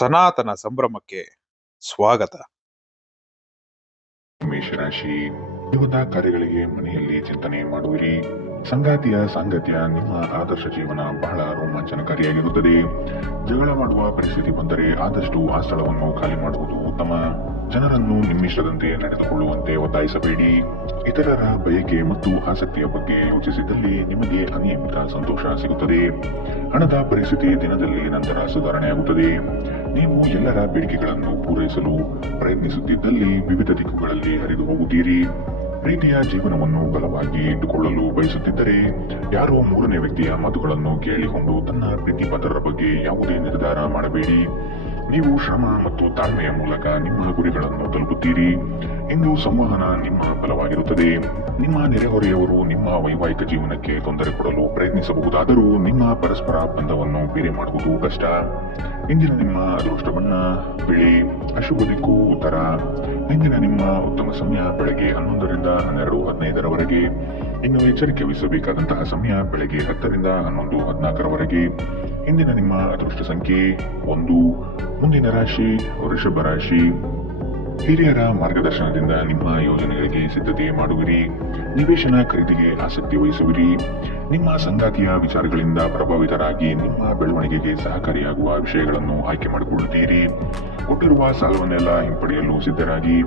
ಸನಾತನ ಸಂಭ್ರಮಕ್ಕೆ ಸ್ವಾಗತ. ಮೇಷರಾಶಿ, ವಿವಿಧ ಕಾರ್ಯಗಳಿಗೆ ಮನೆಯಲ್ಲಿ ಚಿಂತನೆ ಮಾಡುವಿರಿ. ಸಂಗಾತಿಯ ಸಾಂಗತ್ಯ ನಿಮ್ಮ ಆದರ್ಶ ಜೀವನ ಬಹಳ ರೋಮಾಂಚನಕಾರಿಯಾಗಿರುತ್ತದೆ. ಜಗಳ ಮಾಡುವ ಪರಿಸ್ಥಿತಿ ಬಂದರೆ ಆದಷ್ಟು ಆ ಸ್ಥಳವನ್ನು ಖಾಲಿ ಮಾಡುವುದು ಉತ್ತಮ. ಜನರನ್ನು ನಿಮ್ಮಿಷ್ಟದಂತೆ ನಡೆದುಕೊಳ್ಳುವಂತೆ ಒತ್ತಾಯಿಸಬೇಡಿ. ಇತರರ ಬಯಕೆ ಮತ್ತು ಆಸಕ್ತಿಯ ಬಗ್ಗೆ ಯೋಚಿಸಿದಲ್ಲಿ ನಿಮಗೆ ಅನಿಯಮಿತ ಸಂತೋಷ ಸಿಗುತ್ತದೆ. ಹಣದ ಪರಿಸ್ಥಿತಿ ದಿನದಲ್ಲಿ ನಂತರ ಸುಧಾರಣೆಯಾಗುತ್ತದೆ. ನೀವು ಎಲ್ಲರ ಬೇಡಿಕೆಗಳನ್ನು ಪೂರೈಸಲು ಪ್ರಯತ್ನಿಸುತ್ತಿದ್ದಲ್ಲಿ ವಿವಿಧ ದಿಕ್ಕುಗಳಲ್ಲಿ ಹರಿದು ಹೋಗುತ್ತೀರಿ. ಪ್ರೀತಿಯ ಜೀವನವನ್ನು ಬಲವಾಗಿ ಇಟ್ಟುಕೊಳ್ಳಲು ಬಯಸುತ್ತಿದ್ದರೆ ಯಾರೋ ಮೂರನೇ ವ್ಯಕ್ತಿಯ ಮಾತುಗಳನ್ನು ಕೇಳಿಕೊಂಡು ತನ್ನ ಪ್ರೀತಿ ಪಾತ್ರರ ಬಗ್ಗೆ ಯಾವುದೇ ನಿರ್ಧಾರ ಮಾಡಬೇಡಿ. ನೀವು ಶ್ರಮ ಮತ್ತು ತಾಳ್ಮೆಯ ಮೂಲಕ ನಿಮ್ಮ ಗುರಿಗಳನ್ನು ತಲುಪುತ್ತೀರಿ. ಇಂದು ಸಂವಹನ ನಿಮ್ಮ ಬಲವಾಗಿರುತ್ತದೆ. ನಿಮ್ಮ ನೆರೆಹೊರೆಯವರು ನಿಮ್ಮ ವೈವಾಹಿಕ ಜೀವನಕ್ಕೆ ತೊಂದರೆ ಕೊಡಲು ಪ್ರಯತ್ನಿಸಬಹುದಾದರೂ ನಿಮ್ಮ ಪರಸ್ಪರ ಬಂಧವನ್ನು ಬೇರೆ ಮಾಡುವುದು ಕಷ್ಟ. ಇಂದಿನ ನಿಮ್ಮ ಅದೃಷ್ಟ ಬಣ್ಣ ಬಿಳಿ, ಅಶುಭ ದಿಕ್ಕು ಉತ್ತರ. ಇಂದಿನ ನಿಮ್ಮ ಉತ್ತಮ ಸಮಯ ಬೆಳಗ್ಗೆ 11ರಿಂದ 12:15ರವರೆಗೆ. ಇನ್ನು ಎಚ್ಚರಿಕೆ ವಹಿಸಬೇಕಾದಂತಹ ಸಮಯ ಬೆಳಗ್ಗೆ 10ರಿಂದ 11:14ರವರೆಗೆ. ಇಂದಿನ ನಿಮ್ಮ ಅದೃಷ್ಟ ಸಂಖ್ಯೆ 1. ಮುಂದಿನ ರಾಶಿ ವೃಷಭ ರಾಶಿ. ಹಿರಿಯರ ಮಾರ್ಗದರ್ಶನದಿಂದ ನಿಮ್ಮ ಯೋಜನೆಗಳಿಗೆ ಸಿದ್ಧತೆ ಮಾಡುವಿರಿ. ನಿವೇಶನ ಖರೀದಿಗೆ ಆಸಕ್ತಿ ವಹಿಸುವಿರಿ. ನಿಮ್ಮ ಸಂಗಾತಿಯ ವಿಚಾರಗಳಿಂದ ಪ್ರಭಾವಿತರಾಗಿ ನಿಮ್ಮ ಬೆಳವಣಿಗೆಗೆ ಸಹಕಾರಿಯಾಗುವ ವಿಷಯಗಳನ್ನು ಆಯ್ಕೆ ಮಾಡಿಕೊಳ್ಳುತ್ತೀರಿ. ಕೊಟ್ಟಿರುವ ಸಾಲವನ್ನೆಲ್ಲ ಹಿಂಪಡೆಯಲು ಸಿದ್ಧರಾಗಿ.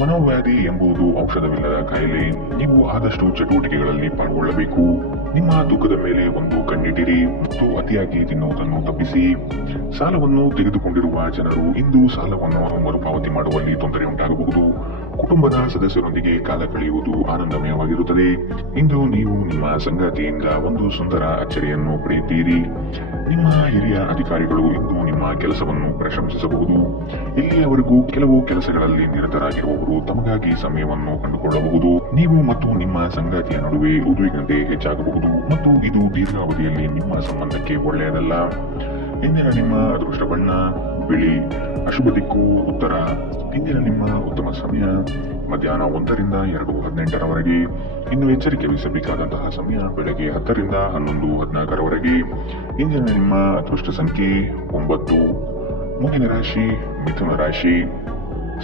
ಮನೋವ್ಯಾಧಿ ಎಂಬುದು ಔಷಧವಿಲ್ಲದ ಕಾಯಿಲೆ. ನೀವು ಆದಷ್ಟು ಚಟುವಟಿಕೆಗಳಲ್ಲಿ ಪಾಲ್ಗೊಳ್ಳಬೇಕು. ನಿಮ್ಮ ತೂಕದ ಮೇಲೆ ಒಂದು ಕಣ್ಣಿಟ್ಟಿರಿ ಮತ್ತು ಅತಿಯಾಗಿ ತಿನ್ನುವುದನ್ನು ತಪ್ಪಿಸಿ. ಸಾಲವನ್ನು ತೆಗೆದುಕೊಂಡಿರುವ ಜನರು ಇಂದು ಸಾಲವನ್ನು ಮರುಪಾವತಿ ಮಾಡುವಲ್ಲಿ ತೊಂದರೆ ಉಂಟಾಗಬಹುದು. ಕುಟುಂಬದ ಸದಸ್ಯರೊಂದಿಗೆ ಕಾಲ ಕಳೆಯುವುದು ಆನಂದಮಯವಾಗಿರುತ್ತದೆ. ಇಂದು ನೀವು ನಿಮ್ಮ ಸಂಗಾತಿಯಿಂದ ಒಂದು ಸುಂದರ ಅಚ್ಚರಿಯನ್ನು ಪಡೆಯುತ್ತೀರಿ. ನಿಮ್ಮ ಹಿರಿಯ ಅಧಿಕಾರಿಗಳು ಇಂದು ನಿಮ್ಮ ಕೆಲಸವನ್ನು ಪ್ರಶಂಸಿಸಬಹುದು. ಇಲ್ಲಿಯವರೆಗೂ ಕೆಲವು ಕೆಲಸಗಳಲ್ಲಿ ನಿರತರಾಗಿರುವವರು ತಮಗಾಗಿ ಸಮಯವನ್ನು ಕಂಡುಕೊಳ್ಳಬಹುದು. ನೀವು ಮತ್ತು ನಿಮ್ಮ ಸಂಗಾತಿಯ ನಡುವೆ ಉದ್ವಿಗ್ನತೆ ಹೆಚ್ಚಾಗಬಹುದು ಮತ್ತು ಇದು ದೀರ್ಘಾವಧಿಯಲ್ಲಿ ನಿಮ್ಮ ಸಂಬಂಧಕ್ಕೆ ಒಳ್ಳೆಯದಲ್ಲ. ಇಂದಿನ ನಿಮ್ಮ ಅದೃಷ್ಟ ಬಣ್ಣ ಬಿಳಿ, ಅಶುಭ ದಿಕ್ಕು ಉತ್ತರ. ಇಂದಿನ ನಿಮ್ಮ ಉತ್ತಮ ಸಮಯ ಮಧ್ಯಾಹ್ನ 1ರಿಂದ 2:18ರವರೆಗೆ. ಇನ್ನು ಎಚ್ಚರಿಕೆ ವಹಿಸಬೇಕಾದಂತಹ ಸಮಯ ಬೆಳಗ್ಗೆ 10ರಿಂದ 11:14ರವರೆಗೆ. ಇಂದಿನ ನಿಮ್ಮ ಅದೃಷ್ಟ ಸಂಖ್ಯೆ 9. ಮುಂದಿನ ರಾಶಿ ಮಿಥುನ ರಾಶಿ.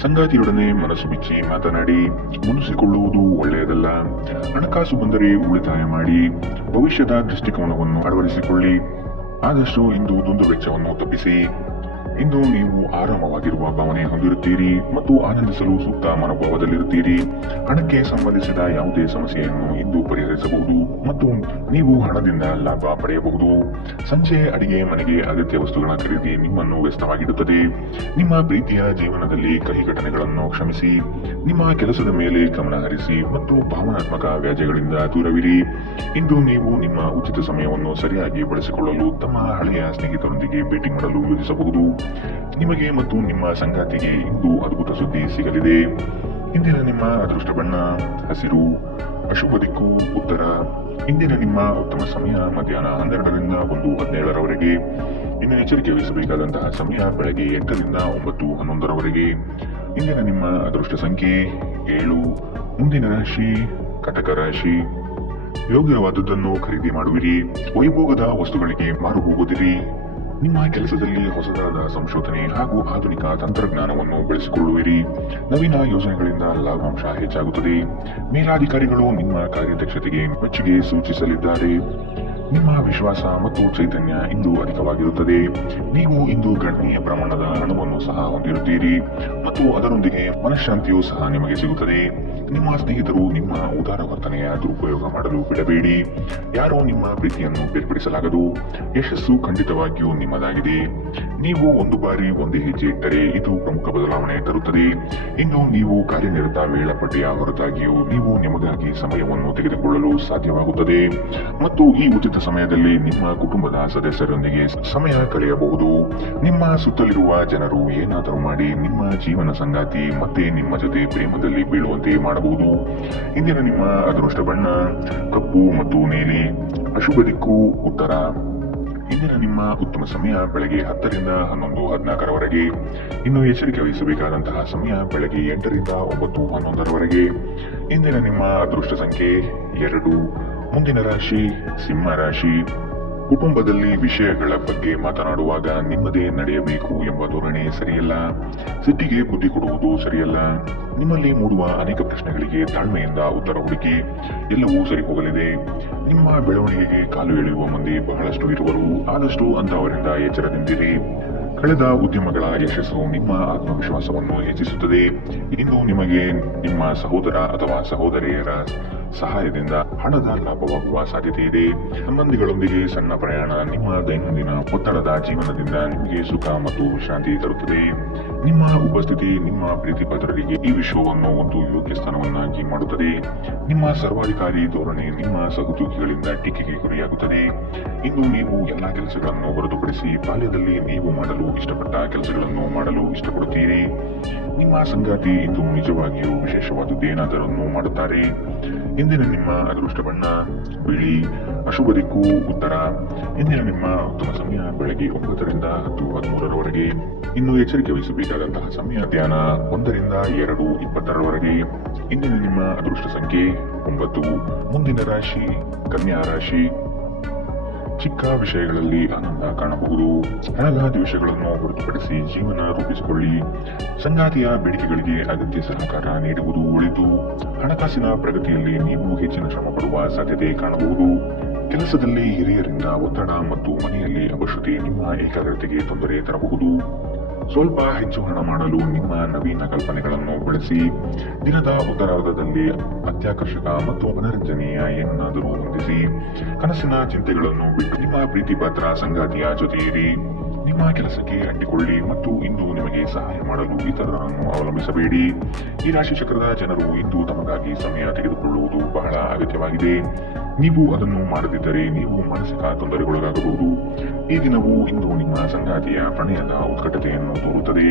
ಸಂಗಾತಿಯೊಡನೆ ಮನಸ್ಸು ಬಿಚ್ಚಿ ಮಾತನಾಡಿ. ಮುನಿಸಿಕೊಳ್ಳುವುದು ಒಳ್ಳೆಯದಲ್ಲ. ಹಣಕಾಸು ಬಂದರೆ ಉಳಿತಾಯ ಮಾಡಿ. ಭವಿಷ್ಯದ ದೃಷ್ಟಿಕೋನವನ್ನು ಅಳವಡಿಸಿಕೊಳ್ಳಿ. ಆದಷ್ಟು ಇಂದು ದುಂದು ವೆಚ್ಚವನ್ನು ತಪ್ಪಿಸಿ. ಇಂದು ನೀವು ಆರಾಮವಾಗಿರುವ ಭಾವನೆ ಹೊಂದಿರುತ್ತೀರಿ ಮತ್ತು ಆನಂದಿಸಲು ಸೂಕ್ತ ಮನೋಭಾವದಲ್ಲಿರುತ್ತೀರಿ. ಹಣಕ್ಕೆ ಸಂಬಂಧಿಸಿದ ಯಾವುದೇ ಸಮಸ್ಯೆಯನ್ನು ಇಂದು ಪರಿಹರಿಸಬಹುದು ಮತ್ತು ನೀವು ಹಣದಿಂದ ಲಾಭ ಪಡೆಯಬಹುದು. ಸಂಜೆ ಅಡಿಗೆ ಮನೆಗೆ ಅಗತ್ಯ ವಸ್ತುಗಳ ಖರೀದಿ ನಿಮ್ಮನ್ನು ವ್ಯಸ್ತವಾಗಿಡುತ್ತದೆ. ನಿಮ್ಮ ಪ್ರೀತಿಯ ಜೀವನದಲ್ಲಿ ಕಹಿ ಘಟನೆಗಳನ್ನು ಕ್ಷಮಿಸಿ. ನಿಮ್ಮ ಕೆಲಸದ ಮೇಲೆ ಗಮನ ಹರಿಸಿ ಮತ್ತು ಭಾವನಾತ್ಮಕ ವ್ಯಾಜ್ಯಗಳಿಂದ ದೂರವಿರಿ. ಇಂದು ನೀವು ನಿಮ್ಮ ಉಚಿತ ಸಮಯವನ್ನು ಸರಿಯಾಗಿ ಬಳಸಿಕೊಳ್ಳಲು ತಮ್ಮ ಹಳೆಯ ಸ್ನೇಹಿತರೊಂದಿಗೆ ಭೇಟಿ ಮಾಡಲು ಯೋಜಿಸಬಹುದು. ನಿಮಗೆ ಮತ್ತು ನಿಮ್ಮ ಸಂಗಾತಿಗೆ ಇಂದು ಅದ್ಭುತ ಸುದ್ದಿ ಸಿಗಲಿದೆ. ಇಂದಿನ ನಿಮ್ಮ ಅದೃಷ್ಟ ಬಣ್ಣ ಹಸಿರು, ಅಶುಭ ದಿಕ್ಕು ಉತ್ತರ. ಇಂದಿನ ನಿಮ್ಮ ಉತ್ತಮ ಸಮಯ ಮಧ್ಯಾಹ್ನ 12ರಿಂದ 1:17ರವರೆಗೆ. ಇನ್ನು ಎಚ್ಚರಿಕೆ ವಹಿಸಬೇಕಾದಂತಹ ಸಮಯ ಬೆಳಗ್ಗೆ 8ರಿಂದ 9:11ರವರೆಗೆ. ಇಂದಿನ ನಿಮ್ಮ ಅದೃಷ್ಟ ಸಂಖ್ಯೆ 7. ಮುಂದಿನ ರಾಶಿ ಕಟಕ ರಾಶಿ. ಯೋಗ್ಯವಾದದ್ದನ್ನು ಖರೀದಿ ಮಾಡುವಿರಿ. ವೈಭೋಗದ ವಸ್ತುಗಳಿಗೆ ಮಾರು ಹೋಗುವುದಿರಿ. ನಿಮ್ಮ ಕೆಲಸದಲ್ಲಿ ಹೊಸದಾದ ಸಂಶೋಧನೆ ಹಾಗೂ ಆಧುನಿಕ ತಂತ್ರಜ್ಞಾನವನ್ನು ಬೆಳೆಸಿಕೊಳ್ಳುವಿರಿ. ನವೀನ ಯೋಜನೆಗಳಿಂದ ಲಾಭಾಂಶ ಹೆಚ್ಚಾಗುತ್ತದೆ. ಮೇಲಾಧಿಕಾರಿಗಳು ನಿಮ್ಮ ಕಾರ್ಯದಕ್ಷತೆಗೆ ಮೆಚ್ಚುಗೆ ಸೂಚಿಸಲಿದ್ದಾರೆ. ನಿಮ್ಮ ವಿಶ್ವಾಸ ಮತ್ತು ಚೈತನ್ಯ ಇಂದು ಅಧಿಕವಾಗಿರುತ್ತದೆ. ನೀವು ಇಂದು ಗಣನೀಯ ಪ್ರಮಾಣದ ಹಣವನ್ನು ಸಹ ಹೊಂದಿರುತ್ತೀರಿ ಮತ್ತು ಅದರೊಂದಿಗೆ ಮನಃಶಾಂತಿಯೂ ಸಹ ನಿಮಗೆ ಸಿಗುತ್ತದೆ. ನಿಮ್ಮ ಸ್ನೇಹಿತರು ನಿಮ್ಮ ಉದಾರ ವರ್ತನೆಯ ದುರುಪಯೋಗ ಮಾಡಲು ಬಿಡಬೇಡಿ. ಯಾರೋ ನಿಮ್ಮ ಪ್ರೀತಿಯನ್ನು ಬೇರ್ಪಡಿಸಲಾಗದು. ಯಶಸ್ಸು ಖಂಡಿತವಾಗಿಯೂ ನಿಮ್ಮದಾಗಿದೆ. ನೀವು ಒಂದು ಬಾರಿ ಒಂದೇ ಹೆಜ್ಜೆ ಇಟ್ಟರೆ ಇದು ಪ್ರಮುಖ ಬದಲಾವಣೆ ತರುತ್ತದೆ. ಇನ್ನು ನೀವು ಕಾರ್ಯನಿರತ ವೇಳಾಪಟ್ಟಿಯ ಹೊರತಾಗಿಯೂ ನೀವು ನಿಮಗಾಗಿ ಸಮಯವನ್ನು ತೆಗೆದುಕೊಳ್ಳಲು ಸಾಧ್ಯವಾಗುತ್ತದೆ ಮತ್ತು ಈ ಉಚಿತ ಸಮಯದಲ್ಲಿ ನಿಮ್ಮ ಕುಟುಂಬದ ಸದಸ್ಯರೊಂದಿಗೆ ಸಮಯ ಕಳೆಯಬಹುದು. ನಿಮ್ಮ ಸುತ್ತಲಿರುವ ಜನರು ಏನಾದರೂ ಮಾಡಿ ನಿಮ್ಮ ಜೀವನ ಸಂಗಾತಿ ಮತ್ತೆ ನಿಮ್ಮ ಜೊತೆ ಪ್ರೇಮದಲ್ಲಿ ಬೀಳುವಂತೆ ಮಾಡಬಹುದು. ಇಂದಿನ ನಿಮ್ಮ ಅದೃಷ್ಟ ಬಣ್ಣ ಕಪ್ಪು ಮತ್ತು ನೀಲಿ, ಅಶುಭ ದಿಕ್ಕು ಉತ್ತರ. ಇಂದಿನ ನಿಮ್ಮ ಉತ್ತಮ ಸಮಯ ಬೆಳಗ್ಗೆ 10ರಿಂದ 11:14ರವರೆಗೆ. ಇನ್ನು ಎಚ್ಚರಿಕೆ ವಹಿಸಬೇಕಾದಂತಹ ಸಮಯ ಬೆಳಗ್ಗೆ 8ರಿಂದ 9:11ರವರೆಗೆ. ಇಂದಿನ ನಿಮ್ಮ ಅದೃಷ್ಟ ಸಂಖ್ಯೆ 2. ಮುಂದಿನ ರಾಶಿ ಸಿಂಹ ರಾಶಿ. ಕುಟುಂಬದಲ್ಲಿ ವಿಷಯಗಳ ಬಗ್ಗೆ ಮಾತನಾಡುವಾಗ ನಿಮ್ಮದೇ ನಡೆಯಬೇಕು ಎಂಬ ಧೋರಣೆ ಸರಿಯಲ್ಲ. ಸಿಟ್ಟಿಗೆ ಬುದ್ಧಿ ಕೊಡುವುದು ಸರಿಯಲ್ಲ. ನಿಮ್ಮಲ್ಲಿ ಮೂಡುವ ಅನೇಕ ಪ್ರಶ್ನೆಗಳಿಗೆ ತಾಳ್ಮೆಯಿಂದ ಉತ್ತರ ಹುಡುಕಿ. ಎಲ್ಲವೂ ಸರಿ ಹೋಗಲಿದೆ. ನಿಮ್ಮ ಬೆಳವಣಿಗೆಗೆ ಕಾಲು ಎಳೆಯುವ ಮಂದಿ ಬಹಳಷ್ಟು ಇರುವರು. ಆದಷ್ಟು ಅಂತವರಿಂದ ಎಚ್ಚರದಿಂದಿರಿ. ಕಳೆದ ಉದ್ಯಮಗಳ ಯಶಸ್ಸು ನಿಮ್ಮ ಆತ್ಮವಿಶ್ವಾಸವನ್ನು ಹೆಚ್ಚಿಸುತ್ತದೆ. ಇಂದು ನಿಮಗೆ ನಿಮ್ಮ ಸಹೋದರ ಅಥವಾ ಸಹೋದರಿಯರ ಸಹಾಯದಿಂದ ಹಣದ ಲಾಭವಾಗುವ ಸಾಧ್ಯತೆ ಇದೆ. ಸಂಬಂಧಿಗಳೊಂದಿಗೆ ಸಣ್ಣ ಪ್ರಯಾಣ ನಿಮ್ಮ ದೈನಂದಿನ ಒತ್ತಡದ ಜೀವನದಿಂದ ನಿಮಗೆ ಸುಖ ಮತ್ತು ವಿಶ್ರಾಂತಿ ತರುತ್ತದೆ. ನಿಮ್ಮ ಉಪಸ್ಥಿತಿ ನಿಮ್ಮ ಪ್ರೀತಿಪಾತ್ರರಿಗೆ ಈ ವಿಶ್ವವನ್ನು ಒಂದು ಯೋಗ್ಯ ಸ್ಥಾನವನ್ನಾಗಿ ಮಾಡುತ್ತದೆ. ನಿಮ್ಮ ಸರ್ವಾಧಿಕಾರಿ ಧೋರಣೆ ನಿಮ್ಮ ಸಹೋದ್ಯೋಗಿಗಳಿಂದ ಟೀಕೆಗೆ ಗುರಿಯಾಗುತ್ತದೆ. ಇಂದು ನೀವು ಎಲ್ಲಾ ಕೆಲಸಗಳನ್ನು ಹೊರತುಪಡಿಸಿ ಬಾಲ್ಯದಲ್ಲಿ ನೀವು ಮಾಡಲು ಇಷ್ಟಪಟ್ಟ ಕೆಲಸಗಳನ್ನು ಮಾಡಲು ಇಷ್ಟಪಡುತ್ತೀರಿ. ನಿಮ್ಮ ಸಂಗಾತಿ ಇಂದು ನಿಜವಾಗಿಯೂ ವಿಶೇಷವಾದುದೇನಾದರನ್ನು ಮಾಡುತ್ತಾರೆ. ಇಂದಿನ ನಿಮ್ಮ ಅದೃಷ್ಟ ಬಣ್ಣ ಬಿಳಿ. ಅಶುಭ ದಿಕ್ಕು ಉತ್ತರ. ಇಂದಿನ ನಿಮ್ಮ ಉತ್ತಮ ಸಮಯ ಬೆಳಗ್ಗೆ 9 ರಿಂದ 10:13ರವರೆಗೆ. ಇನ್ನು ಎಚ್ಚರಿಕೆ ವಹಿಸಬೇಕಾದಂತಹ ಸಮಯ ಮಧ್ಯಾಹ್ನ 1 ರಿಂದ 2:20ರವರೆಗೆ. ಇಂದಿನ ನಿಮ್ಮ ಅದೃಷ್ಟ ಸಂಖ್ಯೆ 9. ಮುಂದಿನ ರಾಶಿ ಕನ್ಯಾ ರಾಶಿ. ಚಿಕ್ಕ ವಿಷಯಗಳಲ್ಲಿ ಆನಂದ ಕಾಣಬಹುದು. ಹಣದ ವಿಷಯಗಳನ್ನು ಹೊರತುಪಡಿಸಿ ಜೀವನ ರೂಪಿಸಿಕೊಳ್ಳಿ. ಸಂಗಾತಿಯ ಬೇಡಿಕೆಗಳಿಗೆ ಅಗತ್ಯ ಸಹಕಾರ ನೀಡುವುದು ಒಳಿತು. ಹಣಕಾಸಿನ ಪ್ರಗತಿಯಲ್ಲಿ ನೀವು ಹೆಚ್ಚಿನ ಶ್ರಮ ಪಡುವ ಸಾಧ್ಯತೆ ಕಾಣಬಹುದು. ಕೆಲಸದಲ್ಲಿ ಹಿರಿಯರಿಂದ ಒತ್ತಡ ಮತ್ತು ಮನೆಯಲ್ಲಿ ಅವಶ್ಯಕತೆ ನಿಮ್ಮ ಏಕಾಗ್ರತೆಗೆ ತೊಂದರೆ ತರಬಹುದು. ಸ್ವಲ್ಪ ಹೆಚ್ಚು ಹಣ ಮಾಡಲು ನಿಮ್ಮ ನವೀನ ಕಲ್ಪನೆಗಳನ್ನು ಬಳಸಿ. ದಿನದ ಉತ್ತರಾರ್ಧದಲ್ಲಿ ಅತ್ಯಾಕರ್ಷಕ ಮತ್ತು ಮನರಂಜನೆಯ ಏನನ್ನಾದರೂ ಹೊಂದಿಸಿ. ಕನಸಿನ ಚಿಂತೆಗಳನ್ನು ಬಿಟ್ಟು ನಿಮ್ಮ ಪ್ರೀತಿ ಪಾತ್ರ ಸಂಗಾತಿಯ ಜೊತೆ ಇರಿ. ನಿಮ್ಮ ಕೆಲಸಕ್ಕೆ ಅಂಟಿಕೊಳ್ಳಿ ಮತ್ತು ಇಂದು ನಿಮಗೆ ಸಹಾಯ ಮಾಡಲು ಇತರರನ್ನು ಅವಲಂಬಿಸಬೇಡಿ. ಈ ರಾಶಿ ಚಕ್ರದ ಜನರು ಇಂದು ತಮಗಾಗಿ ಸಮಯ ತೆಗೆದುಕೊಳ್ಳುವುದು ಬಹಳ ಅಗತ್ಯವಾಗಿದೆ. ನೀವು ಅದನ್ನು ಮಾಡದಿದ್ದರೆ ನೀವು ಮಾನಸಿಕ ತೊಂದರೆಗೊಳಗಾಗಬಹುದು. ಈ ದಿನವು ಇಂದು ನಿಮ್ಮ ಸಂಗಾತಿಯ ಪ್ರಣಯದ ಉತ್ಕಟತೆಯನ್ನು ತೋರುತ್ತದೆ.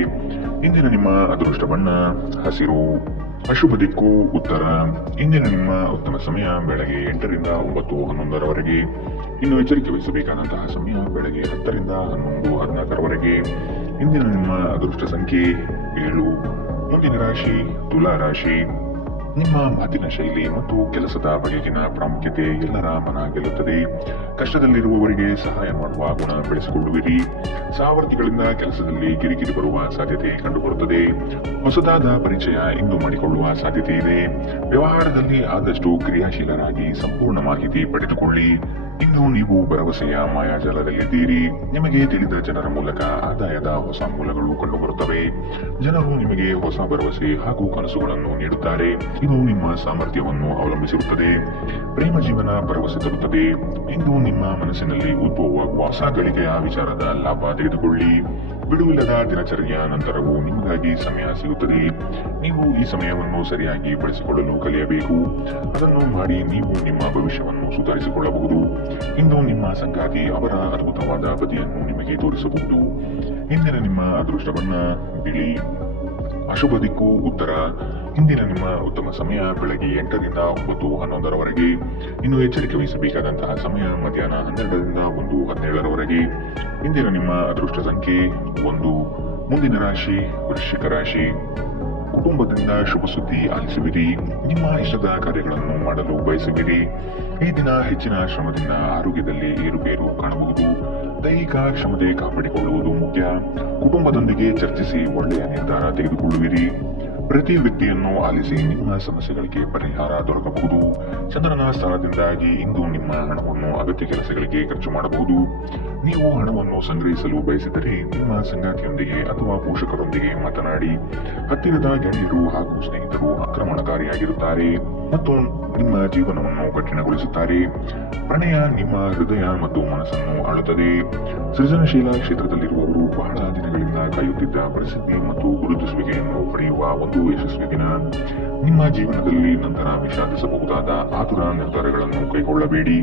ಇಂದಿನ ನಿಮ್ಮ ಅದೃಷ್ಟ ಬಣ್ಣ ಹಸಿರು. ಅಶುಭ ದಿಕ್ಕು ಉತ್ತರ. ಇಂದಿನ ನಿಮ್ಮ ಉತ್ತಮ ಸಮಯ ಬೆಳಗ್ಗೆ 8 ರಿಂದ 9:11ರವರೆಗೆ. ಇನ್ನು ಎಚ್ಚರಿಕೆ ವಹಿಸಬೇಕಾದಂತಹ ಸಮಯ ಬೆಳಗ್ಗೆ 10 ರಿಂದ 11:14ರವರೆಗೆ. ಇಂದಿನ ನಿಮ್ಮ ಅದೃಷ್ಟ ಸಂಖ್ಯೆ 7. ಮುಂದಿನ ರಾಶಿ ತುಲಾ ರಾಶಿ. ನಿಮ್ಮ ಮಾತಿನ ಶೈಲಿ ಮತ್ತು ಕೆಲಸದ ಬಗೆಗಿನ ಪ್ರಾಮುಖ್ಯತೆ ಎಲ್ಲರ ಮನ ಗೆಲ್ಲುತ್ತದೆ. ಕಷ್ಟದಲ್ಲಿರುವವರಿಗೆ ಸಹಾಯ ಮಾಡುವ ಗುಣ ಬೆಳೆಸಿಕೊಳ್ಳುವಿರಿ. ಸಹವರ್ತಿಗಳಿಂದ ಕೆಲಸದಲ್ಲಿ ಕಿರಿಕಿರಿ ಬರುವ ಸಾಧ್ಯತೆ ಕಂಡುಬರುತ್ತದೆ. ಹೊಸದಾದ ಪರಿಚಯ ಇಂದು ಮಾಡಿಕೊಳ್ಳುವ ಸಾಧ್ಯತೆ ಇದೆ. ವ್ಯವಹಾರದಲ್ಲಿ ಆದಷ್ಟು ಕ್ರಿಯಾಶೀಲರಾಗಿ ಸಂಪೂರ್ಣ ಮಾಹಿತಿ ಪಡೆದುಕೊಳ್ಳಿ. ಇಂದು ನೀವು ಭರವಸೆಯ ಮಾಯಾಜಾಲದಲ್ಲಿದ್ದೀರಿ. ನಿಮಗೆ ತಿಳಿದ ಜನರ ಮೂಲಕ ಆದಾಯದ ಹೊಸ ಮೂಲಗಳು ಕಂಡುಬರುತ್ತವೆ. ಜನರು ನಿಮಗೆ ಹೊಸ ಭರವಸೆ ಹಾಗೂ ಕನಸುಗಳನ್ನು ನೀಡುತ್ತಾರೆ. ಇದು ನಿಮ್ಮ ಸಾಮರ್ಥ್ಯವನ್ನು ಅವಲಂಬಿಸಿರುತ್ತದೆ. ಪ್ರೇಮ ಜೀವನ ಭರವಸೆ ತರುತ್ತದೆ. ಇಂದು ನಿಮ್ಮ ಮನಸ್ಸಿನಲ್ಲಿ ಉದ್ಭವವಾಗುವ ಹೊಸ ಗಳಿಕೆಯ ವಿಚಾರದ ಲಾಭ ತೆಗೆದುಕೊಳ್ಳಿ. ಬಿಡುವಿಲ್ಲದ ದಿನಚರಿಯ ನಂತರವೂ ನಿಮಗಾಗಿ ಸಮಯ ಸಿಗುತ್ತದೆ. ನೀವು ಈ ಸಮಯವನ್ನು ಸರಿಯಾಗಿ ಬಳಸಿಕೊಳ್ಳಲು ಕಲಿಯಬೇಕು. ಅದನ್ನು ಮಾಡಿ ನೀವು ನಿಮ್ಮ ಭವಿಷ್ಯವನ್ನು ಸುಧಾರಿಸಿಕೊಳ್ಳಬಹುದು. ಇಂದು ನಿಮ್ಮ ಸಂಗಾತಿ ಅವರ ಅದ್ಭುತವಾದ ಬದಿಯನ್ನು ನಿಮಗೆ ತೋರಿಸಬಹುದು. ಇಂದಿನ ನಿಮ್ಮ ಅದೃಷ್ಟ ಬಣ್ಣ ಬಿಳಿ. ಅಶುಭ ದಿಕ್ಕು ಉತ್ತರ. ಇಂದಿನ ನಿಮ್ಮ ಉತ್ತಮ ಸಮಯ ಬೆಳಗ್ಗೆ 8 ರಿಂದ 9:11ರವರೆಗೆ. ಇನ್ನು ಎಚ್ಚರಿಕೆ ವಹಿಸಬೇಕಾದಂತಹ ಸಮಯ ಮಧ್ಯಾಹ್ನ 12 ರಿಂದ 1:17ರವರೆಗೆ. ಇಂದಿನ ನಿಮ್ಮ ಅದೃಷ್ಟ ಸಂಖ್ಯೆ 1. ಮುಂದಿನ ರಾಶಿ ವೃಶ್ಚಿಕ ರಾಶಿ. ಕುಟುಂಬದಿಂದ ಶುಭ ಸುದ್ದಿ ಆಲಿಸುವಿರಿ. ನಿಮ್ಮ ಇಷ್ಟದ ಕಾರ್ಯಗಳನ್ನು ಮಾಡಲು ಬಯಸುವಿರಿ. ಈ ದಿನ ಹೆಚ್ಚಿನ ಶ್ರಮದಿಂದ ಆರೋಗ್ಯದಲ್ಲಿ ಏರುಪೇರು ಕಾಣಬಹುದು. ದೈಹಿಕ ಕ್ಷಮತೆ ಕಾಪಾಡಿಕೊಳ್ಳುವುದು ಮುಖ್ಯ. ಕುಟುಂಬದೊಂದಿಗೆ ಚರ್ಚಿಸಿ ಒಳ್ಳೆಯ ನಿರ್ಧಾರ ತೆಗೆದುಕೊಳ್ಳುವಿರಿ. ಪ್ರತಿ ವ್ಯಕ್ತಿಯನ್ನು ಆಲಿಸಿ ನಿಮ್ಮ ಸಮಸ್ಯೆಗಳಿಗೆ ಪರಿಹಾರ ದೊರಕಬಹುದು. ಚಂದ್ರನ ಸ್ಥಾನದಿಂದಾಗಿ ಇಂದು ನಿಮ್ಮ ಹಣವನ್ನು ಅಗತ್ಯ ಕೆಲಸಗಳಿಗೆ ಖರ್ಚು ಮಾಡಬಹುದು. ನೀವು ಹಣವನ್ನು ಸಂಗ್ರಹಿಸಲು ಬಯಸಿದರೆ ನಿಮ್ಮ ಸಂಗಾತಿಯೊಂದಿಗೆ ಅಥವಾ ಪೋಷಕರೊಂದಿಗೆ ಮಾತನಾಡಿ. ಹತ್ತಿರದ ಗೆಳೆಯರು ಹಾಗೂ ಸ್ನೇಹಿತರು ಆಕ್ರಮಣಕಾರಿಯಾಗಿರುತ್ತಾರೆ ಮತ್ತು ನಿಮ್ಮ ಜೀವನವನ್ನು ಕಠಿಣಗೊಳಿಸುತ್ತಾರೆ. ಪ್ರಣಯ ನಿಮ್ಮ ಹೃದಯ ಮತ್ತು ಮನಸ್ಸನ್ನು ಆಳುತ್ತದೆ. ಸೃಜನಶೀಲ ಕ್ಷೇತ್ರದಲ್ಲಿರುವವರು ಬಹಳ ದಿನಗಳಿಂದ ಕಾಯುತ್ತಿದ್ದ ಪ್ರಸಿದ್ಧಿ ಮತ್ತು ಗುರುತಿಸುವಿಕೆಯನ್ನು ಪಡೆಯುವ ಒಂದು ಯಶಸ್ವಿ ದಿನ. ನಿಮ್ಮ ಜೀವನದಲ್ಲಿ ನಂತರ ವಿಷಾದಿಸಬಹುದಾದ ಆತುರ ನಿರ್ಧಾರಗಳನ್ನು ಕೈಗೊಳ್ಳಬೇಡಿ.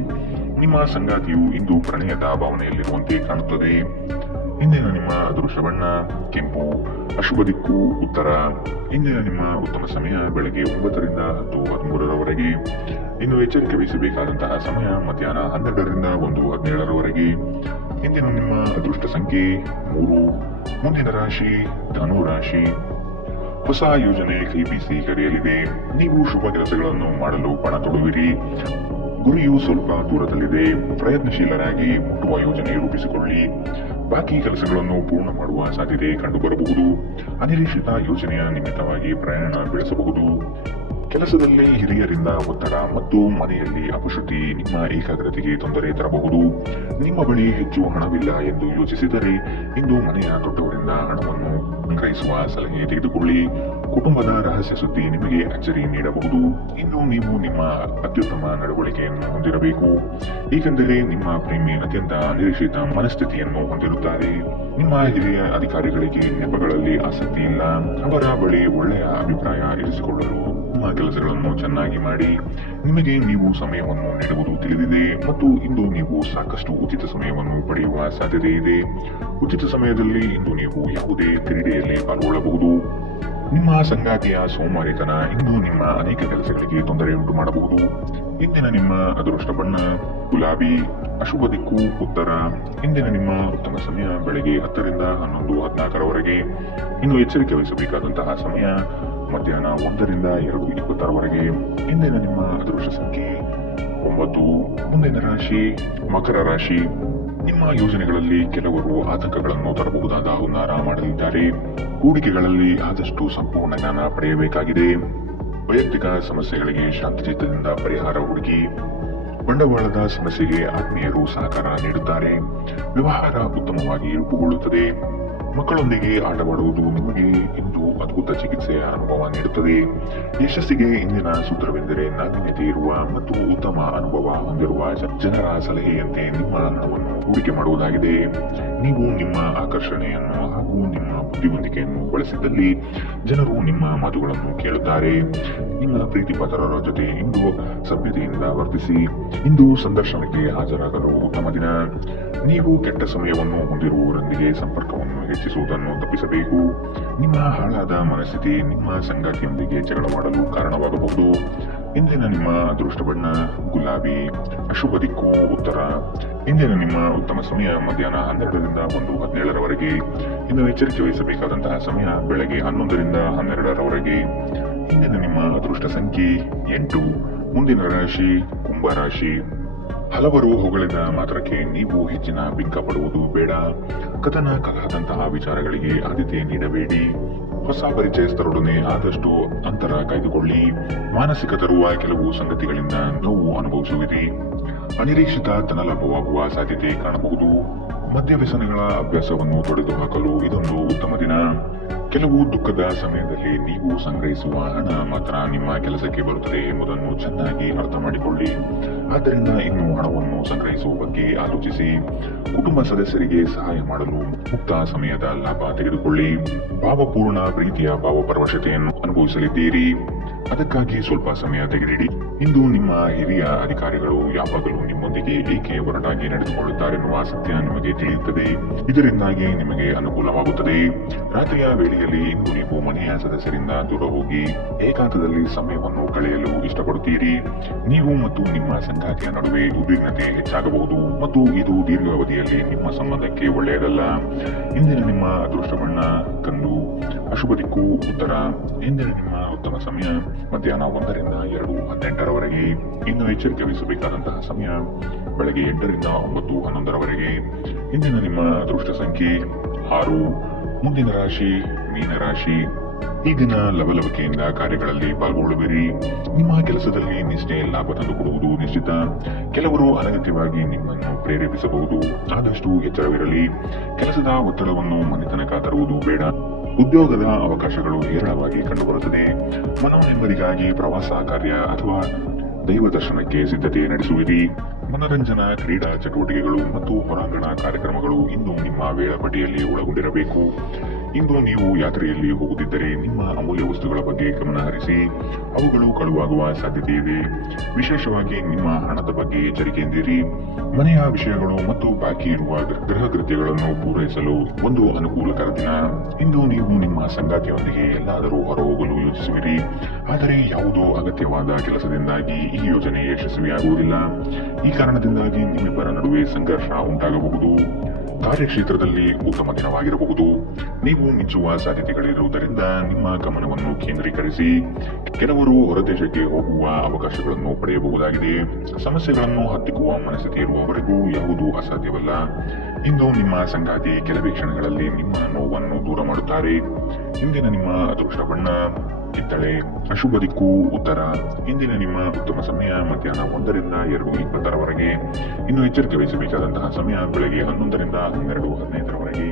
ನಿಮ್ಮ ಸಂಗಾತಿಯು ಇಂದು ಪ್ರಣಯದ ಭಾವನೆಯಲ್ಲಿರುವಂತೆ ಕಾಣುತ್ತದೆ. ಇಂದಿನ ನಿಮ್ಮ ಅದೃಷ್ಟ ಬಣ್ಣ ಕೆಂಪು. ಅಶುಭ ದಿಕ್ಕು ಉತ್ತರ. ಇಂದಿನ ನಿಮ್ಮ ಉತ್ತಮ ಸಮಯ ಬೆಳಗ್ಗೆ 9 ರಿಂದ 10:13ರವರೆಗೆ. ಇನ್ನು ಎಚ್ಚರಿಕೆ ವಹಿಸಬೇಕಾದಂತಹ ಸಮಯ ಮಧ್ಯಾಹ್ನ 12 ರಿಂದ 1:17ರವರೆಗೆ. ಇಂದಿನ ನಿಮ್ಮ ಅದೃಷ್ಟ ಸಂಖ್ಯೆ 3. ಮುಂದಿನ ರಾಶಿ ಧನು ರಾಶಿ. ಹೊಸ ಯೋಜನೆ ಕೈ ಬೀಸಿ ಕರೆಯಲಿದೆ. ನೀವು ಶುಭ ಕೆಲಸಗಳನ್ನು ಮಾಡಲು ಪಣ ತೊಡುವಿರಿ. ಗುರಿಯು ಸ್ವಲ್ಪ ದೂರದಲ್ಲಿದೆ. ಪ್ರಯತ್ನಶೀಲರಾಗಿ ಮುಟ್ಟುವ ಯೋಜನೆ ರೂಪಿಸಿಕೊಳ್ಳಿ. ಬಾಕಿ ಕೆಲಸಗಳನ್ನು ಪೂರ್ಣ ಮಾಡುವ ಸಾಧ್ಯತೆ ಕಂಡುಬರಬಹುದು. ಅನಿರೀಕ್ಷಿತ ಯೋಜನೆಯ ನಿಮಿತ್ತವಾಗಿ ಪ್ರಯಾಣ ಬೆಳೆಸಬಹುದು. ಕೆಲಸದಲ್ಲಿ ಹಿರಿಯರಿಂದ ಒತ್ತಡ ಮತ್ತು ಮನೆಯಲ್ಲಿ ಅಪಶ್ರುತಿ ನಿಮ್ಮ ಏಕಾಗ್ರತೆಗೆ ತೊಂದರೆ ತರಬಹುದು. ನಿಮ್ಮ ಬಳಿ ಹೆಚ್ಚು ಹಣವಿಲ್ಲ ಎಂದು ಯೋಚಿಸಿದರೆ ಇಂದು ಮನೆಯ ದೊಡ್ಡವರಿಂದ ಹಣವನ್ನು ಸಂಗ್ರಹಿಸುವ ಸಲಹೆ ತೆಗೆದುಕೊಳ್ಳಿ. ಕುಟುಂಬದ ರಹಸ್ಯ ಸುದ್ದಿ ನಿಮಗೆ ಅಚ್ಚರಿ ನೀಡಬಹುದು. ಇಂದು ನೀವು ನಿಮ್ಮ ಅತ್ಯುತ್ತಮ ನಡವಳಿಕೆಯನ್ನು ಹೊಂದಿರಬೇಕು, ಏಕೆಂದರೆ ನಿಮ್ಮ ಪ್ರೇಮಿ ಅತ್ಯಂತ ಅನಿರೀಕ್ಷಿತ ಮನಸ್ಥಿತಿಯನ್ನು ಹೊಂದಿರುತ್ತಾರೆ. ನಿಮ್ಮ ಹಿರಿಯ ಅಧಿಕಾರಿಗಳಿಗೆ ನೆಪಗಳಲ್ಲಿ ಆಸಕ್ತಿ ಇಲ್ಲ. ಅವರ ಬಳಿ ಒಳ್ಳೆಯ ಅಭಿಪ್ರಾಯ ಇರಿಸಿಕೊಳ್ಳಲು ನಿಮ್ಮ ಕೆಲಸಗಳನ್ನು ಚೆನ್ನಾಗಿ ಮಾಡಿ. ನಿಮಗೆ ನೀವು ಸಮಯವನ್ನು ನೀಡುವುದು ತಿಳಿದಿದೆ ಮತ್ತು ಇಂದು ನೀವು ಸಾಕಷ್ಟು ಉಚಿತ ಸಮಯವನ್ನು ಪಡೆಯುವ ಸಾಧ್ಯತೆ ಇದೆ. ಉಚಿತ ಸಮಯದಲ್ಲಿ ಇಂದು ನೀವು ಯಾವುದೇ ಕ್ರೀಡೆಯಲ್ಲಿ ಪಾಲ್ಗೊಳ್ಳಬಹುದು. ನಿಮ್ಮ ಸಂಗಾತಿಯ ಸೋಮಾರಿತನ ಇಂದು ನಿಮ್ಮ ಅನೇಕ ಕೆಲಸಗಳಿಗೆ ತೊಂದರೆ ಉಂಟು ಮಾಡಬಹುದು. ಇಂದಿನ ನಿಮ್ಮ ಅದೃಷ್ಟ ಬಣ್ಣ ಗುಲಾಬಿ, ಅಶುಭ ದಿಕ್ಕು ಉತ್ತರ. ಇಂದಿನ ನಿಮ್ಮ ಉತ್ತಮ ಸಮಯ ಬೆಳಗ್ಗೆ 10 ರಿಂದ 11:14 ಇನ್ನು ಎಚ್ಚರಿಕೆ ವಹಿಸಬೇಕಾದಂತಹ ಸಮಯ ಮಧ್ಯಾಹ್ನ 1 ರಿಂದ 2:26 ಇಂದಿನ ನಿಮ್ಮ ಅದೃಷ್ಟ ಸಂಖ್ಯೆ 9. ಮುಂದಿನ ರಾಶಿ ಮಕರ ರಾಶಿ. ನಿಮ್ಮ ಯೋಜನೆಗಳಲ್ಲಿ ಕೆಲವರು ಆತಂಕಗಳನ್ನು ತರಬಹುದಾದ ಹುನ್ನಾರ ಮಾಡಲಿದ್ದಾರೆ. ಹೂಡಿಕೆಗಳಲ್ಲಿ ಆದಷ್ಟು ಸಂಪೂರ್ಣ ಜ್ಞಾನ ಪಡೆಯಬೇಕಾಗಿದೆ. ವೈಯಕ್ತಿಕ ಸಮಸ್ಯೆಗಳಿಗೆ ಶಾಂತಿಚಿತ್ತದಿಂದ ಪರಿಹಾರ ಹುಡುಕಿ. ಬಂಡವಾಳದ ಸಮಸ್ಯೆಗೆ ಆತ್ಮೀಯರು ಸಹಕಾರ ನೀಡುತ್ತಾರೆ. ವ್ಯವಹಾರ ಉತ್ತಮವಾಗಿ ರೂಪುಗೊಳ್ಳುತ್ತದೆ. ಮಕ್ಕಳೊಂದಿಗೆ ಆಟವಾಡುವುದು ನಿಮಗೆ ಇಂದು ಅದ್ಭುತ ಚಿಕಿತ್ಸೆಯ ಅನುಭವ ನೀಡುತ್ತದೆ. ಯಶಸ್ಸಿಗೆ ಇಂದಿನ ಸೂತ್ರವೆಂದರೆ ನಾವೀನ್ಯತೆ ಇರುವ ಮತ್ತು ಉತ್ತಮ ಅನುಭವ ಹೊಂದಿರುವ ಜನರ ಸಲಹೆಯಂತೆ ನಿಮ್ಮ ಹಣವನ್ನು ಹೂಡಿಕೆ ಮಾಡುವುದಾಗಿದೆ. ನೀವು ನಿಮ್ಮ ಆಕರ್ಷಣೆಯನ್ನು ಹಾಗೂ ನಿಮ್ಮ ಬುದ್ಧಿವಂತಿಕೆಯನ್ನು ಬಳಸಿದಲ್ಲಿ ಜನರು ನಿಮ್ಮ ಮಾತುಗಳನ್ನು ಕೇಳುತ್ತಾರೆ. ನಿಮ್ಮ ಪ್ರೀತಿ ಪಾತ್ರರ ಜೊತೆ ಇಂದು ಸಭ್ಯತೆಯಿಂದ ವರ್ತಿಸಿ. ಇಂದು ಸಂದರ್ಶನಕ್ಕೆ ಹಾಜರಾಗಲು ಉತ್ತಮ ದಿನ. ನೀವು ಕೆಟ್ಟ ಸಮಯವನ್ನು ಹೊಂದಿರುವವರೊಂದಿಗೆ ಸಂಪರ್ಕವನ್ನು ಹೆಚ್ಚಿಸುವುದನ್ನು ತಪ್ಪಿಸಬೇಕು. ನಿಮ್ಮ ಹಾಳಾದ ಮನಸ್ಥಿತಿ ನಿಮ್ಮ ಸಂಗಾತಿಯೊಂದಿಗೆ ಜಗಳ ಮಾಡಲು ಕಾರಣವಾಗಬಹುದು. ಇಂದಿನ ನಿಮ್ಮ ಅದೃಷ್ಟ ಬಣ್ಣ ಗುಲಾಬಿ, ಅಶುಭ ದಿಕ್ಕು ಉತ್ತರ. ಇಂದಿನ ನಿಮ್ಮ ಉತ್ತಮ ಸಮಯ ಮಧ್ಯಾಹ್ನ 12 ರಿಂದ 1:17 ಇನ್ನು ಎಚ್ಚರಿಕೆ ವಹಿಸಬೇಕಾದಂತಹ ಸಮಯ ಬೆಳಗ್ಗೆ 11 ರಿಂದ 12 ಇಂದಿನ ನಿಮ್ಮ ಅದೃಷ್ಟ ಸಂಖ್ಯೆ 8. ಮುಂದಿನ ರಾಶಿ ಕುಂಭರಾಶಿ. ಹಲವರು ಹೊಗಳಿದ ಮಾತ್ರಕ್ಕೆ ನೀವು ಹೆಚ್ಚಿನ ಬಿಂಕ ಪಡುವುದು ಬೇಡ. ಕಥನ ಕಲಹದಂತಹ ವಿಚಾರಗಳಿಗೆ ಆದ್ಯತೆ ನೀಡಬೇಡಿ. ಹೊಸ ಪರಿಚಯಸ್ಥರೊಡನೆ ಆದಷ್ಟು ಅಂತರ ಕಾಯ್ದುಕೊಳ್ಳಿ. ಮಾನಸಿಕ ತರುವ ಕೆಲವು ಸಂಗತಿಗಳಿಂದ ನೋವು ಅನುಭವಿಸುವಿರಿ. ಅನಿರೀಕ್ಷಿತ ಧನಲಾಭವಾಗುವ ಸಾಧ್ಯತೆ ಕಾಣಬಹುದು. ಮದ್ಯ ವ್ಯಸನಗಳ ಅಭ್ಯಾಸವನ್ನು ತೊಡೆದು ಹಾಕಲು ಇದೊಂದು ಉತ್ತಮ ದಿನ. ಕೆಲವು ದುಃಖದ ಸಮಯದಲ್ಲಿ ನೀವು ಸಂಗ್ರಹಿಸುವ ಹಣ ಮಾತ್ರ ನಿಮ್ಮ ಕೆಲಸಕ್ಕೆ ಬರುತ್ತದೆ ಎಂಬುದನ್ನು ಚೆನ್ನಾಗಿ ಅರ್ಥ ಮಾಡಿಕೊಳ್ಳಿ. ಆದ್ದರಿಂದ ಇನ್ನು ಹಣವನ್ನು ಸಂಗ್ರಹಿಸುವ ಬಗ್ಗೆ ಆಲೋಚಿಸಿ. ಕುಟುಂಬ ಸದಸ್ಯರಿಗೆ ಸಹಾಯ ಮಾಡಲು ಮುಕ್ತ ಸಮಯದ ಲಾಭ ತೆಗೆದುಕೊಳ್ಳಿ. ಭಾವಪೂರ್ಣ ಪ್ರೀತಿಯ ಭಾವಪರವಶತೆಯನ್ನು ಅನುಭವಿಸಲಿದ್ದೀರಿ. ಅದಕ್ಕಾಗಿ ಸ್ವಲ್ಪ ಸಮಯ ತೆಗೆದಿಡಿ. ಇಂದು ನಿಮ್ಮ ಹಿರಿಯ ಅಧಿಕಾರಿಗಳು ಯಾವಾಗಲೂ ನಿಮ್ಮೊಂದಿಗೆ ಏಕೆ ಒರಟಾಗಿ ನಡೆದುಕೊಳ್ಳುತ್ತಾರೆನ್ನುವ ಸತ್ಯ ನಿಮಗೆ ತಿಳಿಯುತ್ತದೆ. ಇದರಿಂದಾಗಿ ನಿಮಗೆ ಅನುಕೂಲವಾಗುತ್ತದೆ. ರಾತ್ರಿಯ ವೇಳೆಯಲ್ಲಿ ಇಂದು ನೀವು ಮನೆಯ ಸದಸ್ಯರಿಂದ ದೂರ ಹೋಗಿ ಏಕಾಂತದಲ್ಲಿ ಸಮಯವನ್ನು ಕಳೆಯಲು ಇಷ್ಟಪಡುತ್ತೀರಿ. ನೀವು ಮತ್ತು ನಿಮ್ಮ ಸಂಗಾತಿಯ ನಡುವೆ ಉದ್ವಿಗ್ನತೆ ಹೆಚ್ಚಾಗಬಹುದು ಮತ್ತು ಇದು ದೀರ್ಘಾವಧಿಯಲ್ಲಿ ನಿಮ್ಮ ಸಂಬಂಧಕ್ಕೆ ಒಳ್ಳೆಯದಲ್ಲ. ಇಂದಿನ ನಿಮ್ಮ ಅದೃಷ್ಟ ಬಣ್ಣ ಕಂದು, ಅಶುಭ ದಿಕ್ಕು ಉತ್ತರ. ಇಂದಿನ ನಿಮ್ಮ ಉತ್ತಮ ಸಮಯ ಮಧ್ಯಾಹ್ನ 1 ರಿಂದ 2:18 ಇನ್ನು ಎಚ್ಚರಿಕೆ ವಹಿಸಬೇಕಾದಂತಹ ಸಮಯ ಬೆಳಗ್ಗೆ 8 ರಿಂದ 9:11 ಇಂದಿನ ನಿಮ್ಮ ಅದೃಷ್ಟ ಸಂಖ್ಯೆ 6. ಮುಂದಿನ ರಾಶಿ ಮೀನರಾಶಿ. ಈ ದಿನ ಲವಲವಿಕೆಯಿಂದ ಕಾರ್ಯಗಳಲ್ಲಿ ಪಾಲ್ಗೊಳ್ಳುವಿರಿ. ನಿಮ್ಮ ಕೆಲಸದಲ್ಲಿ ನಿಷ್ಠೆ ಲಾಭ ತಂದುಕೊಡುವುದು ನಿಶ್ಚಿತ. ಕೆಲವರು ಅನಗತ್ಯವಾಗಿ ನಿಮ್ಮನ್ನು ಪ್ರೇರೇಪಿಸಬಹುದು. ಆದಷ್ಟು ಎಚ್ಚರವಿರಲಿ. ಕೆಲಸದ ಒತ್ತಡವನ್ನು ಮನೆತನಕ ತರುವುದು ಬೇಡ. ಉದ್ಯೋಗದ ಅವಕಾಶಗಳು ಹೇರಳವಾಗಿ ಕಂಡುಬರುತ್ತದೆ. ಮನೋನೆಮ್ಮದಿಗಾಗಿ ಪ್ರವಾಸ ಕಾರ್ಯ ಅಥವಾ ದೈವ ದರ್ಶನಕ್ಕೆ ಸಿದ್ಧತೆ ನಡೆಸುವಿರಿ. ಮನರಂಜನಾ ಕ್ರೀಡಾ ಚಟುವಟಿಕೆಗಳು ಮತ್ತು ಹೊರಾಂಗಣ ಕಾರ್ಯಕ್ರಮಗಳು ಇಂದು ನಿಮ್ಮ ವೇಳಾಪಟ್ಟಿಯಲ್ಲಿ ಒಳಗೊಂಡಿರಬೇಕು. ಇಂದು ನೀವು ಯಾತ್ರೆಯಲ್ಲಿ ಹೋಗುತ್ತಿದ್ದರೆ ನಿಮ್ಮ ಅಮೂಲ್ಯ ವಸ್ತುಗಳ ಬಗ್ಗೆ ಗಮನ ಹರಿಸಿ. ಅವುಗಳು ಕಳುವಾಗುವ ಸಾಧ್ಯತೆ ಇದೆ. ವಿಶೇಷವಾಗಿ ನಿಮ್ಮ ಹಣದ ಬಗ್ಗೆ ಎಚ್ಚರಿಕೆಯಿಂದಿರಿ. ಮನೆಯ ವಿಷಯಗಳು ಮತ್ತು ಬಾಕಿ ಇರುವ ಗೃಹ ಕೃತ್ಯಗಳನ್ನು ಪೂರೈಸಲು ಒಂದು ಅನುಕೂಲಕರ ದಿನ. ಇಂದು ನೀವು ನಿಮ್ಮ ಸಂಗಾತಿಯೊಂದಿಗೆ ಎಲ್ಲಾದರೂ ಹೊರಹೋಗಲು ಯೋಚಿಸುವಿರಿ. ಆದರೆ ಯಾವುದೋ ಅಗತ್ಯವಾದ ಕೆಲಸದಿಂದಾಗಿ ಈ ಯೋಜನೆ ಯಶಸ್ವಿಯಾಗುವುದಿಲ್ಲ. ಈಗ ಕಾರಣದಿಂದಾಗಿ ನಿಮ್ಮಿಬ್ಬರ ನಡುವೆ ಸಂಘರ್ಷ ಉಂಟಾಗಬಹುದು. ಕಾರ್ಯಕ್ಷೇತ್ರದಲ್ಲಿ ಉತ್ತಮ ದಿನವಾಗಿರಬಹುದು. ನೀವು ಮಿಂಚುವ ಸಾಧ್ಯತೆಗಳಿರುವುದರಿಂದ ನಿಮ್ಮ ಗಮನವನ್ನು ಕೇಂದ್ರೀಕರಿಸಿ. ಕೆಲವರು ಹೊರದೇಶಕ್ಕೆ ಹೋಗುವ ಅವಕಾಶಗಳನ್ನು ಪಡೆಯಬಹುದಾಗಿದೆ. ಸಮಸ್ಯೆಗಳನ್ನು ಹತ್ತಿಕ್ಕುವ ಮನಸ್ಥಿತಿ ಇರುವವರೆಗೂ ಯಾವುದೂ ಅಸಾಧ್ಯವಲ್ಲ. ಇಂದು ನಿಮ್ಮ ಸಂಗಾತಿ ಕೆಲವೇ ಕ್ಷಣಗಳಲ್ಲಿ ನಿಮ್ಮ ನೋವನ್ನು ದೂರ ಮಾಡುತ್ತಾರೆ. ಇಂದಿನ ನಿಮ್ಮ ಅದೃಷ್ಟ ಬಣ್ಣ ಕಿತ್ತಳೆ, ಅಶುಭ ದಿಕ್ಕು ಉತ್ತರ. ಇಂದಿನ ನಿಮ್ಮ ಉತ್ತಮ ಸಮಯ ಮಧ್ಯಾಹ್ನ 1 ರಿಂದ 2:20 ಇನ್ನು ಎಚ್ಚರಿಕೆ ವಹಿಸಬೇಕಾದಂತಹ ಸಮಯ ಬೆಳಗ್ಗೆ 11 ರಿಂದ 12:15.